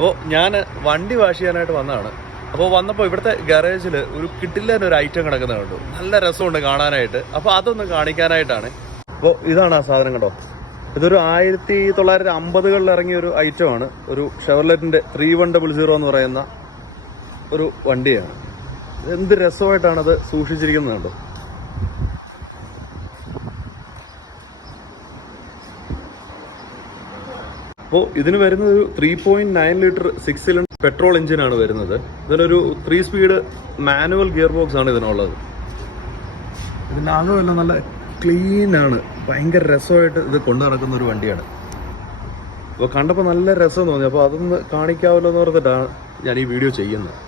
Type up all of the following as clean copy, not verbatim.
അപ്പോൾ ഞാൻ വണ്ടി വാഷ് ചെയ്യാനായിട്ട് വന്നതാണ്. അപ്പോൾ വന്നപ്പോൾ ഇവിടുത്തെ ഗാരേജിൽ ഒരു കിട്ടില്ലാനൊരു ഐറ്റം കിടക്കുന്നത് കണ്ടു. നല്ല രസമുണ്ട് കാണാനായിട്ട്. അപ്പോൾ അതൊന്ന് കാണിക്കാനായിട്ടാണ്. അപ്പോൾ ഇതാണ് ആ സാധനം കണ്ടോ. ഇതൊരു 1950-കളിൽ ഇറങ്ങിയ ഒരു ഐറ്റമാണ്. ഒരു ഷെവർലെറ്റിൻ്റെ 3100 എന്ന് പറയുന്ന ഒരു വണ്ടിയാണ്. എന്ത് രസമായിട്ടാണത് സൂക്ഷിച്ചിരിക്കുന്നത് കണ്ടോ. അപ്പോൾ ഇതിന് വരുന്നത് ഒരു 3.9 ലിറ്റർ 6 സിലിണ്ടർ പെട്രോൾ എഞ്ചിനാണ് വരുന്നത്. ഇതിനൊരു 3 സ്പീഡ് മാനുവൽ ഗിയർ ബോക്സ് ആണ് ഇതിനുള്ളത്. ഇതിൻ്റെ ആകെല്ലാം നല്ല ക്ലീൻ ആണ്. ഭയങ്കര രസമായിട്ട് ഇത് കൊണ്ടു നടക്കുന്ന ഒരു വണ്ടിയാണ്. അപ്പോൾ കണ്ടപ്പോൾ നല്ല രസം തോന്നി. അപ്പോൾ അതൊന്ന് കാണിക്കാമല്ലോ എന്ന് പറഞ്ഞിട്ടാണ് ഞാൻ ഈ വീഡിയോ ചെയ്യുന്നത്.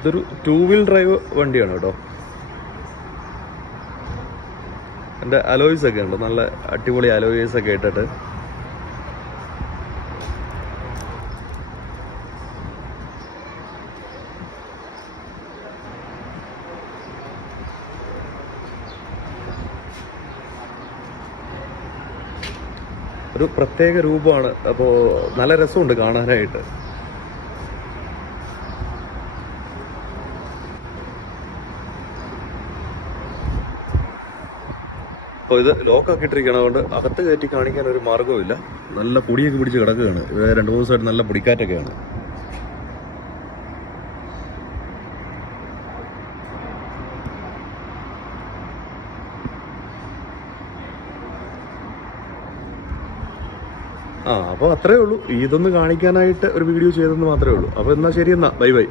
ഇതൊരു 2 വീൽ ഡ്രൈവ് വണ്ടിയാണ് കേട്ടോ. എൻ്റെ അലോയ്സ് ഒക്കെ ഉണ്ട്, നല്ല അടിപൊളി അലോയ്സ് ഒക്കെ ഇട്ടിട്ട്. ഒരു പ്രത്യേക രൂപമാണ്. അപ്പോൾ നല്ല രസമുണ്ട് കാണാനായിട്ട്. അപ്പോൾ ഇത് ലോക്കൊക്കെ ഇട്ടിരിക്കണം, അതുകൊണ്ട് അകത്ത് കയറ്റി കാണിക്കാൻ ഒരു മാർഗ്ഗവുമില്ല. നല്ല പൊടിയൊക്കെ പിടിച്ച് കിടക്കുകയാണ്. 2 ദിവസമായിട്ട് നല്ല പൊടിക്കാറ്റൊക്കെയാണ്. അപ്പോൾ അത്രേ ഉള്ളൂ. ഇതൊന്ന് കാണിക്കാനായിട്ട് ഒരു വീഡിയോ ചെയ്തെന്ന് മാത്രമേ ഉള്ളൂ. അപ്പോൾ എന്നാൽ ശരി, എന്നാൽ ബൈ ബൈ.